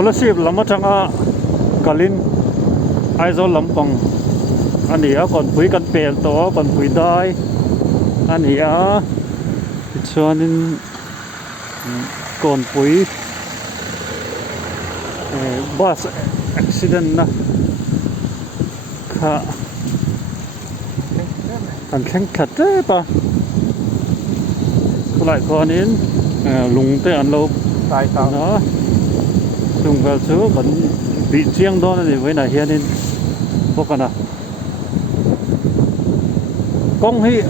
scholarship lama changa kalin aizo lampang ania Kawnpui kan pel to Kawnpui dai ania chuanin Kawnpui bus accident na kha kan thleng that te pa lại khonin lùng te an lo tai tao nó lùng vào số vẫn bị chiang đó thì với này hiện nên vô cần à công hi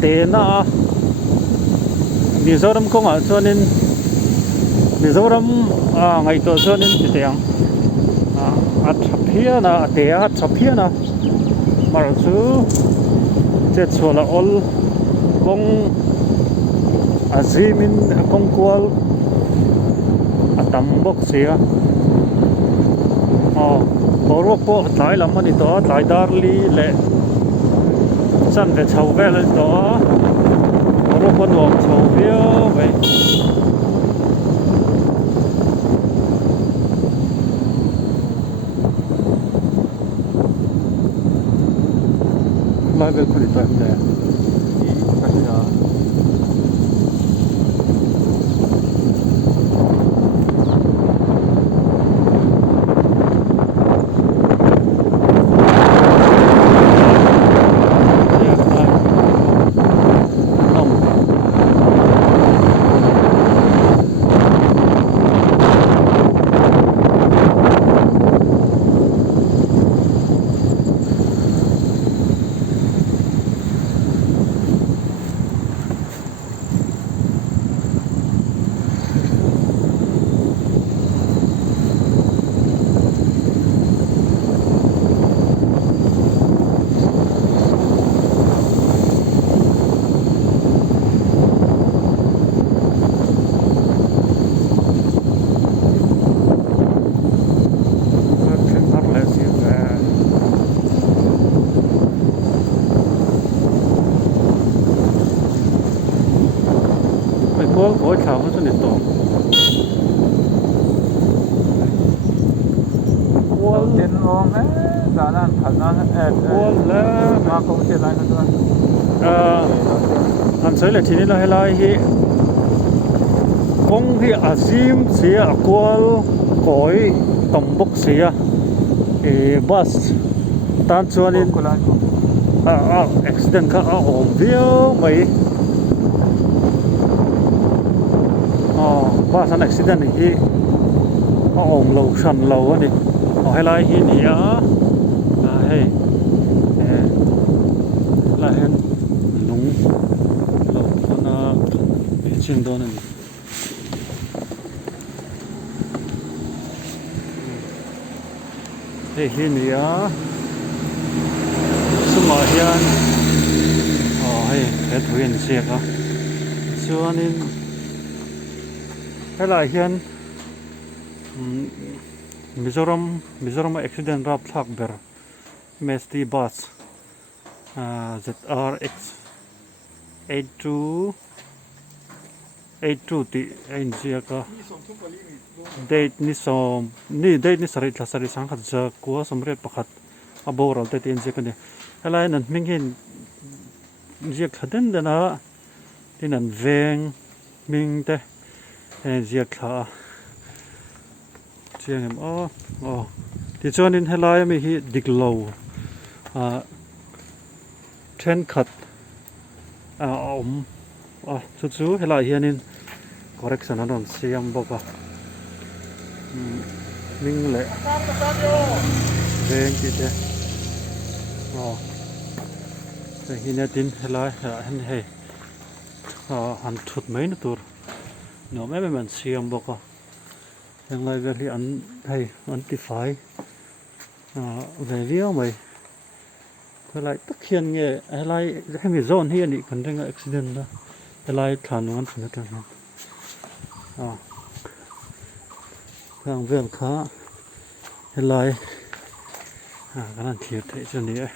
tiền na đi số đâm công à cho nên đi số đâm ngày cờ cho nên thì tiền chập hia na tiền chập hia na mà số chết số là all công azimin công qual atam bok sia borok po tlai lam ani to tlai darli le chan ve chau ve le to borok po nuam chau via ve lai ve khuni ta ne ôi chào nó cho to đầu tiên ông ấy giá là khả năng là mà không thể lại nữa anh thấy là chỉ nên là hay là hi công hi azim xia qual cõi tầm bốc xia bus tan cho nên accident cả ổn điêu mấy bus an accident hi ổn lâu sần lâu anh đi hay là hi nè hay là hen nung lâu na chim đó này đây hi nè suma hian hay cái thuyền xe cả cho nên hay là hian Mizoram accident rap thak ber MST bus ZRX 82 ti ein sia ka date ni sari sang khat ja ko somret pakhat aboral te tin sia ka ni helai nan ming hin sia khaden dana tin an veng ming te sia kha chiang em ti chuanin helai mi hi diklo then khat chu helai hianin correction anon siam boka ming le veng ti te te hinatin helai han he han thut mai na tur no me man siam boka yang lai ve hi an hay antify về viếng mày cái lại tất nhiên nghe lại cái người zone hier này cần rằng accident đó lại thản ngoan phải cái này càng về khá lại cái này thiệt thế cho nên